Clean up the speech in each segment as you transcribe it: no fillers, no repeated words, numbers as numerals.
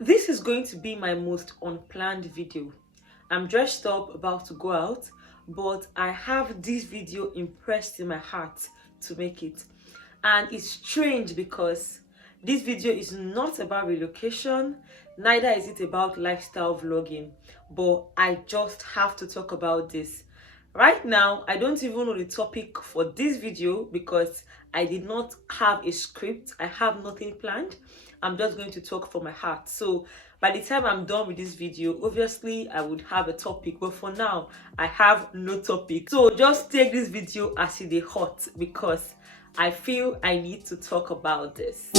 This is going to be my most unplanned video. I'm dressed up, about to go out, but I have this video impressed in my heart to make it. And it's strange because this video is not about relocation, neither is it about lifestyle vlogging, but I just have to talk about this. Right now, I don't even know the topic for this video because I did not have a script. I have nothing planned. I'm just going to talk from my heart. So by the time I'm done with this video, obviously I would have a topic, but for now I have no topic. So just take this video as it is hot because I feel I need to talk about this.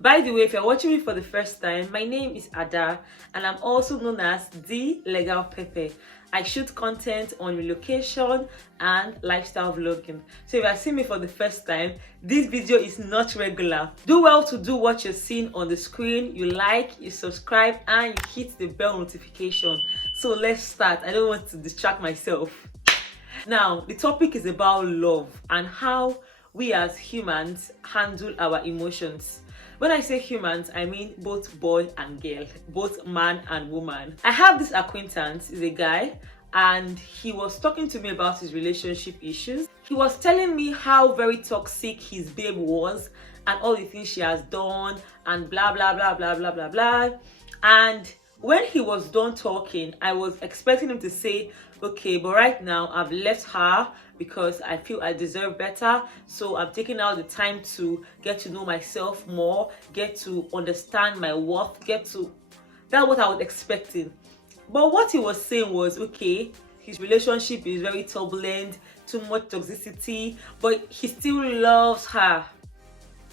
By the way, if you're watching me for the first time, my name is Ada and I'm also known as The Legal Pepe. I shoot content on relocation and lifestyle vlogging. So if you are seeing me for the first time, this video is not regular. Do well to do what you're seeing on the screen. You like, you subscribe, and you hit the bell notification. So let's start. I don't want to distract myself. Now, the topic is about love and how we as humans handle our emotions. When I say humans, I mean both boy and girl, both man and woman. I have this acquaintance, he's a guy, and he was talking to me about his relationship issues. He was telling me how very toxic his babe was and all the things she has done and blah blah blah blah blah blah blah. And when he was done talking, I was expecting him to say, okay, but right now I've left her because I feel I deserve better. So I'm taking out the time to get to know myself more, get to understand my worth, that's what I was expecting. But what he was saying was, okay, his relationship is very turbulent, too much toxicity, but he still loves her.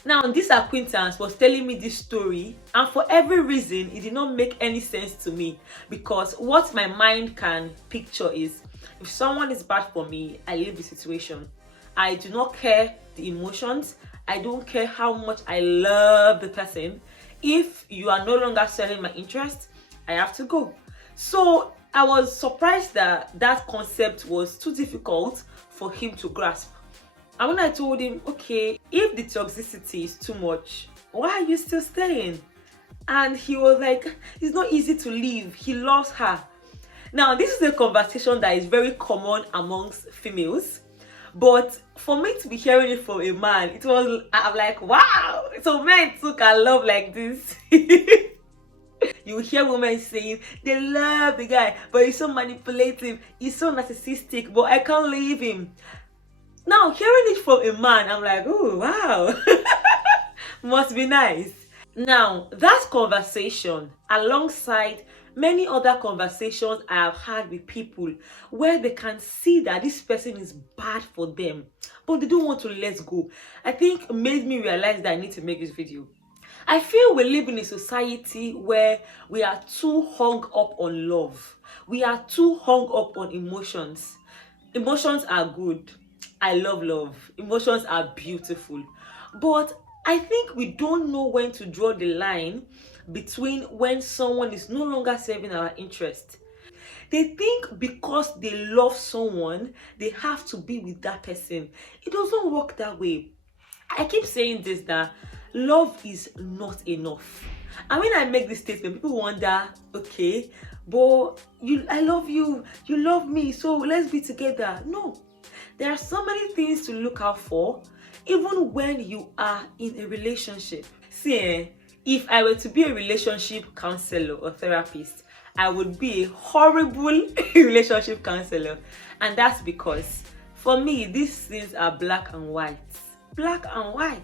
Now, this acquaintance was telling me this story, and for every reason, it did not make any sense to me because what my mind can picture is, if someone is bad for me, I leave the situation. I do not care the emotions. I don't care how much I love the person. If you are no longer serving my interest, I have to go. So I was surprised that that concept was too difficult for him to grasp. And when I told him, okay, if the toxicity is too much, why are you still staying? And he was like, it's not easy to leave. He loves her. Now, this is a conversation that is very common amongst females. But for me to be hearing it from a man, I'm like, wow. So men too can love like this. You hear women saying they love the guy, but he's so manipulative, he's so narcissistic, but I can't leave him. Now, hearing it from a man, I'm like, oh, wow. Must be nice. Now, that conversation, alongside many other conversations I have had with people where they can see that this person is bad for them, but they don't want to let go, I think made me realize that I need to make this video. I feel we live in a society where we are too hung up on love. We are too hung up on emotions. Emotions are good. I love love. Emotions are beautiful. But I think we don't know when to draw the line between when someone is no longer serving our interest. They think because they love someone, they have to be with that person. It doesn't work that way. I keep saying this, that love is not enough. And when I make this statement, people wonder, okay, but I love you, you love me, so let's be together. No. There are so many things to look out for, even when you are in a relationship. See, if I were to be a relationship counselor or therapist, I would be a horrible relationship counselor. And that's because, for me, these things are black and white. Black and white.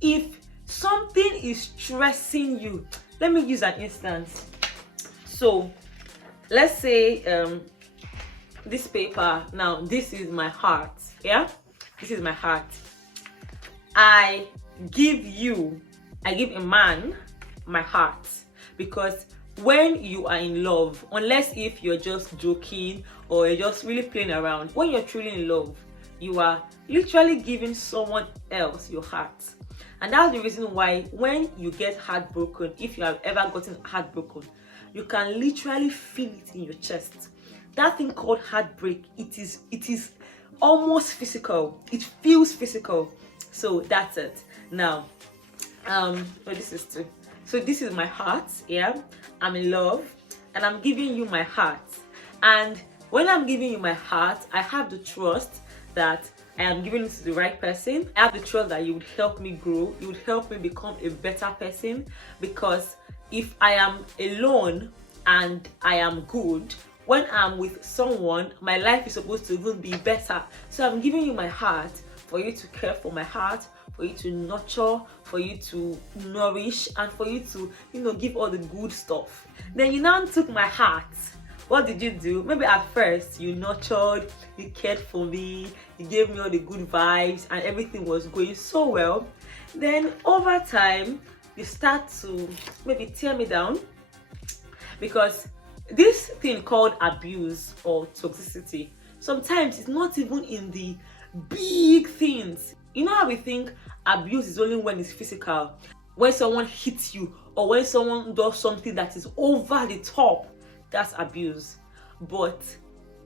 If something is stressing you, let me use an instance. So, let's say, this paper, now this is my heart, yeah, this is my heart. I give a man my heart, because when you are in love, unless if you're just joking or you're just really playing around, when you're truly in love, you are literally giving someone else your heart. And that's the reason why when you get heartbroken, if you have ever gotten heartbroken, you can literally feel it in your chest. That thing called heartbreak, it is almost physical. It feels physical. So that's it. Now, this is two. So this is my heart. Yeah, I'm in love, and I'm giving you my heart. And when I'm giving you my heart, I have the trust that I am giving it to the right person. I have the trust that you would help me grow. You would help me become a better person. Because if I am alone and I am good, when I'm with someone, my life is supposed to even be better. So I'm giving you my heart for you to care for my heart, for you to nurture, for you to nourish, and for you to, give all the good stuff. Then you now took my heart. What did you do? Maybe at first you nurtured, you cared for me, you gave me all the good vibes, and everything was going so well. Then over time, you start to maybe tear me down, because this thing called abuse or toxicity, sometimes it's not even in the big things. You know how we think abuse is only when it's physical, when someone hits you or when someone does something that is over the top, that's abuse. But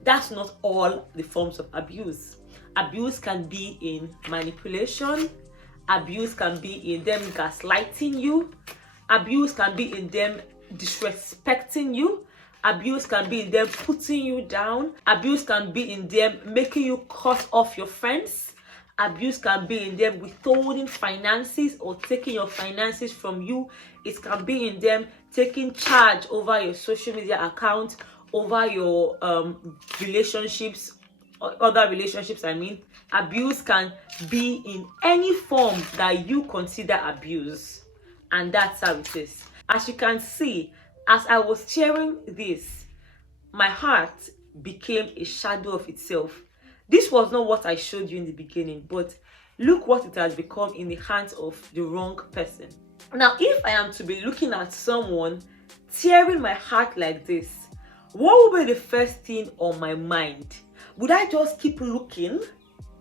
that's not all the forms of abuse. Abuse can be in manipulation. Abuse can be in them gaslighting you. Abuse can be in them disrespecting you. Abuse can be in them putting you down. Abuse can be in them making you cut off your friends. Abuse can be in them withholding finances or taking your finances from you. It can be in them taking charge over your social media account, over your relationships, other relationships, I mean. Abuse can be in any form that you consider abuse. And that's how it is. As you can see, as I was sharing this, my heart became a shadow of itself. This was not what I showed you in the beginning, but look what it has become in the hands of the wrong person. Now, if I am to be looking at someone tearing my heart like this, what would be the first thing on my mind? Would I just keep looking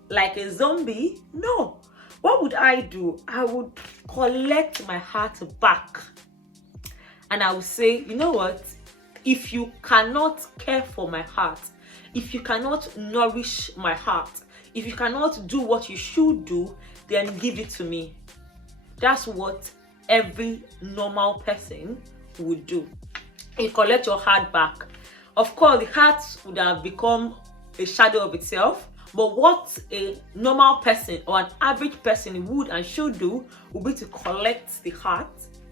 like a zombie? No. What would I do? I would collect my heart back. And I would say, you know what? If you cannot care for my heart, if you cannot nourish my heart, if you cannot do what you should do, then give it to me. That's what every normal person would do. You collect your heart back. Of course, the heart would have become a shadow of itself, but what a normal person or an average person would and should do would be to collect the heart,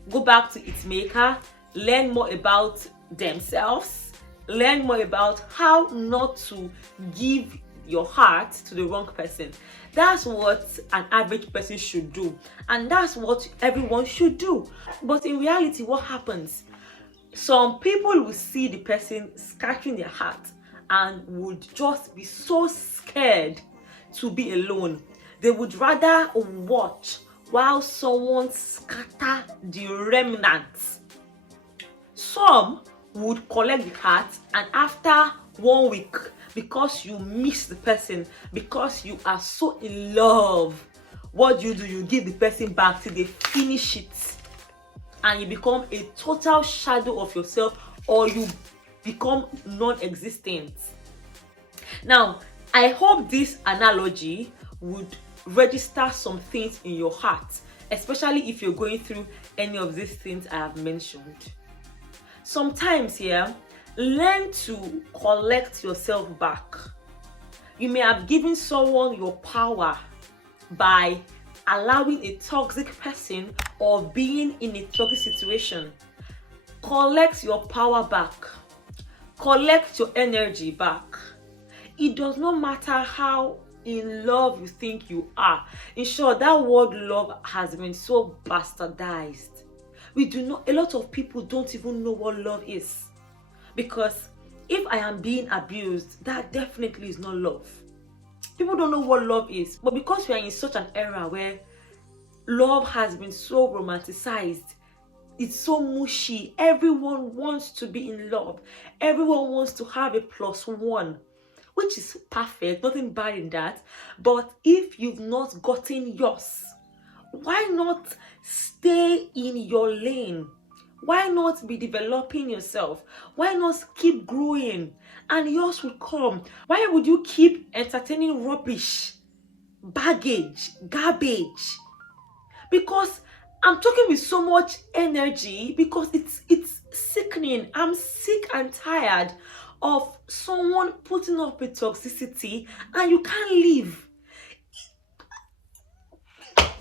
go back to its maker, learn more about themselves, learn more about how not to give your heart to the wrong person. That's what an average person should do, and that's what everyone should do. But in reality, what happens? Some people will see the person scattering their heart and would just be so scared to be alone. They would rather watch while someone scatter the remnants. Some would collect the heart, and after 1 week, because you miss the person, because you are so in love, what do? You give the person back till they finish it, and you become a total shadow of yourself, or you become non-existent. Now, I hope this analogy would register some things in your heart, especially if you're going through any of these things I have mentioned. Sometimes learn to collect yourself back. You may have given someone your power by allowing a toxic person or being in a toxic situation. Collect your power back. Collect your energy back. It does not matter how in love you think you are. In short, that word love has been so bastardized. A lot of people don't even know what love is. Because if I am being abused, that definitely is not love. People don't know what love is. But because we are in such an era where love has been so romanticized, it's so mushy, everyone wants to be in love. Everyone wants to have a +1, which is perfect, nothing bad in that. But if you've not gotten yours, why not stay in your lane? Why not be developing yourself? Why not keep growing? And yours will come. Why would you keep entertaining rubbish baggage, garbage. Because I'm talking with so much energy because it's sickening. I'm sick and tired of someone putting up with toxicity and you can't leave.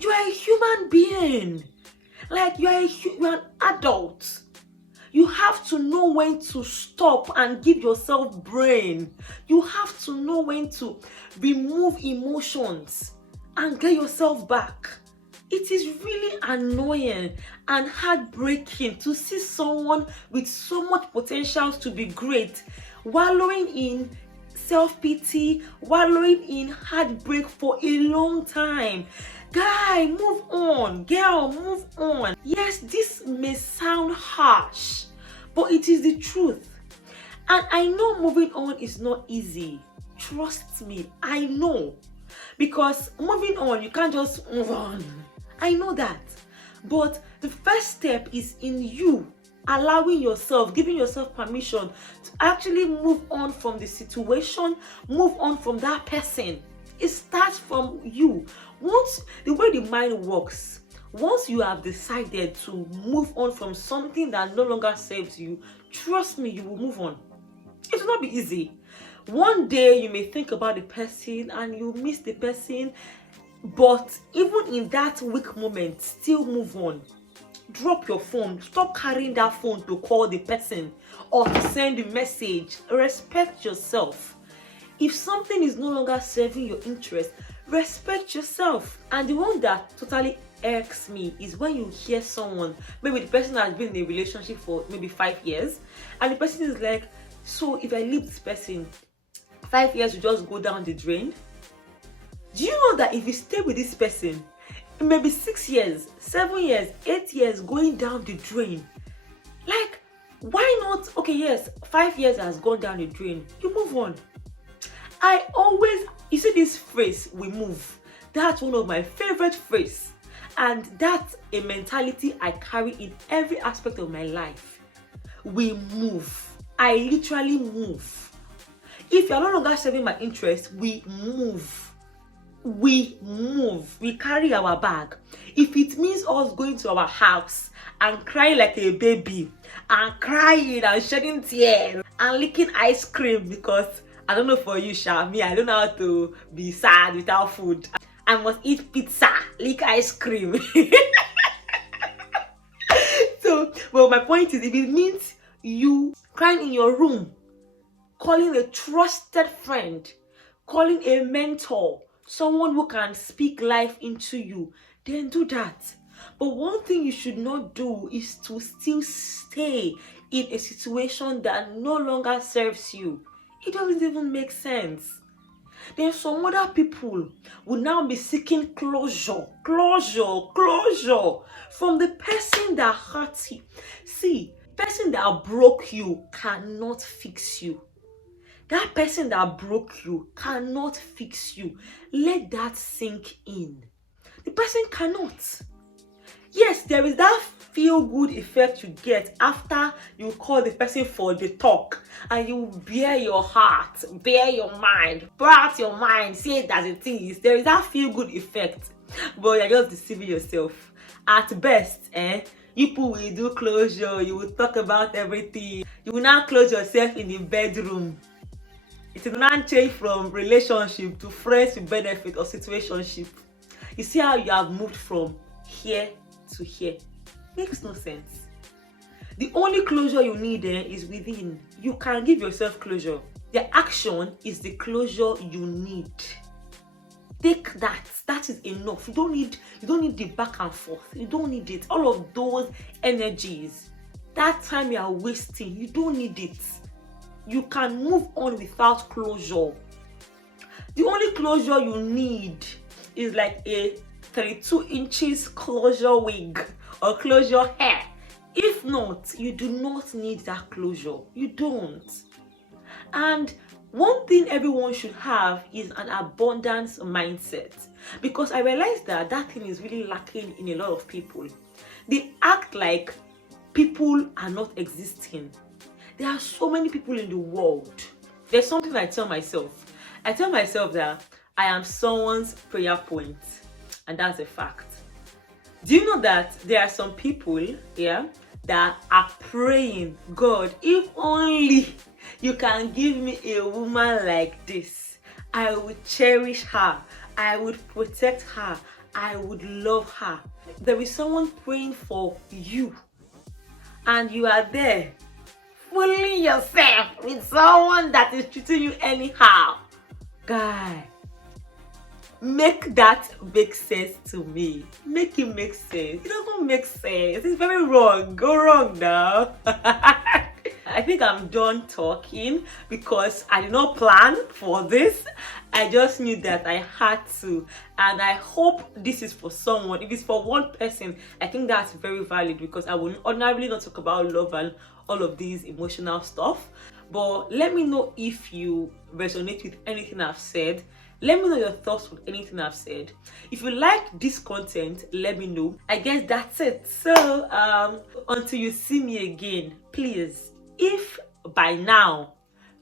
You are a human being. Like you're an adult. You have to know when to stop and give yourself brain. You have to know when to remove emotions and get yourself back. It is really annoying and heartbreaking to see someone with so much potential to be great wallowing in self-pity, wallowing in heartbreak for a long time. Guy, move on. Girl, move on. Yes, this may sound harsh, but it is the truth. And I know moving on is not easy. Trust me, I know. Because moving on, you can't just move on. I know that. But the first step is in you allowing yourself, giving yourself permission to actually move on from the situation, move on from that person. It starts from you. Once the way the mind works, once you have decided to move on from something that no longer serves you, trust me, you will move on. It will not be easy. One day you may think about the person and you miss the person, but even in that weak moment, still move on. Drop your phone. Stop carrying that phone to call the person or to send a message. Respect yourself. If something is no longer serving your interest, respect yourself. And the one that totally irks me is when you hear someone, maybe the person has been in a relationship for maybe 5 years, and the person is like, so if I leave this person, 5 years will just go down the drain. Do you know that if you stay with this person, maybe 6 years, 7 years, 8 years going down the drain? Like, why not? Okay, yes, 5 years has gone down the drain. You move on. You see this phrase, we move. That's one of my favorite phrases. And that's a mentality I carry in every aspect of my life. We move. I literally move. If you're no longer serving my interest, we move. We move. We carry our bag. If it means us going to our house and crying like a baby, and crying and shedding tears and licking ice cream, because I don't know for you, Shami, I don't know how to be sad without food. I must eat pizza, lick ice cream. So, well, my point is, if it means you crying in your room, calling a trusted friend, calling a mentor, someone who can speak life into you, then do that. But one thing you should not do is to still stay in a situation that no longer serves you. It doesn't even make sense. Then some other people will now be seeking closure from the person that hurt you. See, person that broke you cannot fix you. That person that broke you cannot fix you. Let that sink in. The person cannot. Yes, there is that feel-good effect you get after you call the person for the talk and you bare your heart, bare your mind, pour out your mind, say it as it is. There is that feel-good effect, but you're just deceiving yourself. At best, you people will do closure, you will talk about everything. You will now close yourself in the bedroom. It will now change from relationship to friends with benefit or situationship. You see how you have moved from here to here? Makes no sense. The only closure you need is within. You can give yourself closure. The action is the closure you need. Take that. That is enough. You don't need the back and forth. You don't need it. All of those energies, that time you are wasting, you don't need it. You can move on without closure. The only closure you need is like a 32 inches closure wig or closure hair. If not, you do not need that closure. You don't. And one thing everyone should have is an abundance mindset, because I realized that thing is really lacking in a lot of people. They act like people are not existing. There are so many people in the world. There's something I tell myself. I tell myself that I am someone's prayer point, and that's a fact. Do you know that there are some people, yeah, that are praying, God, if only you can give me a woman like this, I would cherish her, I would protect her, I would love her. There is someone praying for you, and you are there fooling yourself with someone that is treating you anyhow. Guy, make that make sense to me. Make it make sense. It doesn't make sense. It's very wrong. Go wrong now. I think I'm done talking because I did not plan for this. I just knew that I had to, and I hope this is for someone. If it's for one person, I think that's very valid, because I would ordinarily not talk about love and all of these emotional stuff. But let me know if you resonate with anything I've said. Let me know your thoughts with anything I've said. If you like this content, let me know. I guess that's it. So until you see me again, please, if by now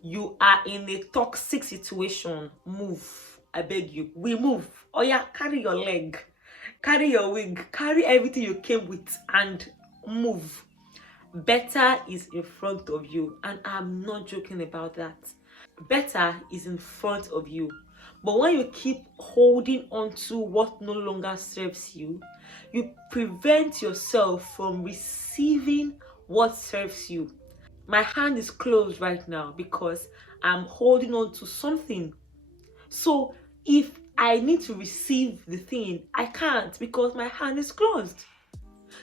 you are in a toxic situation, move. I beg you, we move. Oh yeah, carry your leg, carry your wig, carry everything you came with and move. Better is in front of you, and I'm not joking about that. Better is in front of you. But when you keep holding on to what no longer serves you, you prevent yourself from receiving what serves you. My hand is closed right now because I'm holding on to something. So if I need to receive the thing, I can't because my hand is closed.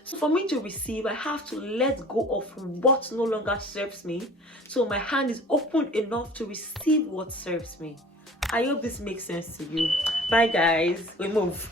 So for me to receive, I have to let go of what no longer serves me. So my hand is open enough to receive what serves me. I hope this makes sense to you. Bye guys. We move.